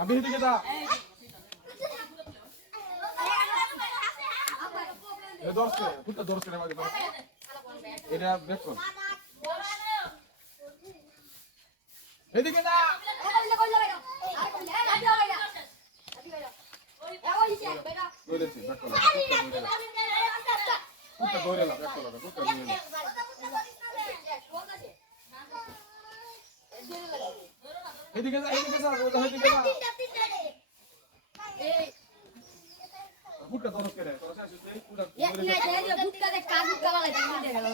আমি এদিকে যা এ দর্শকে ফুটটা দর্শকে রে মাঝে এটা ব্রেক কর এদিকে যা দৌড়েছি ব্রেক কর ফুটটা দৌড়ে না ব্রেক কর ফুটটা দৌড়ে না এদিকে যা এদিকে যা এদিকে যা ফুটটা দর্শকে রে তোরা আসছিস ফুটটা ফুটটা দে কাজ কাবালে দিতে গেল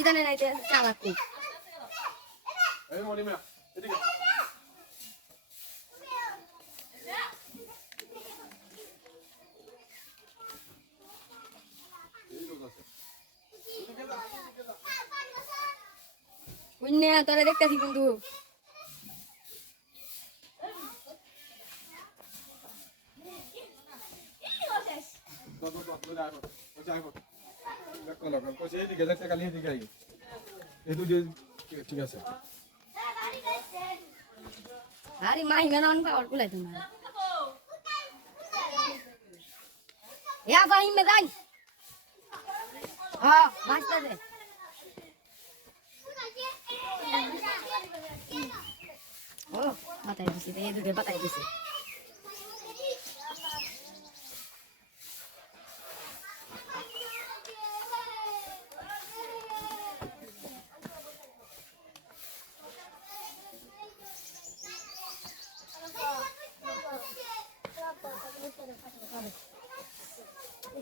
ইদানে নাইতে চালা কো এই মনিমা এদিকে বুঝনে তোরা দেখতেছি কিন্তু ঠিক আছে আরে মাই মেনান পাওয়ার কুলাই তোমার ইয়া ফাহিম মে যাই হ্যাঁ মাস্টার দে ও বাতাই দিছি এই দুটো বাতাই দিছি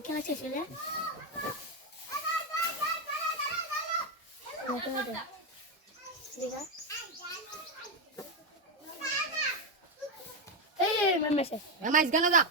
খেলা শেষ হলে রমেশ গেল দা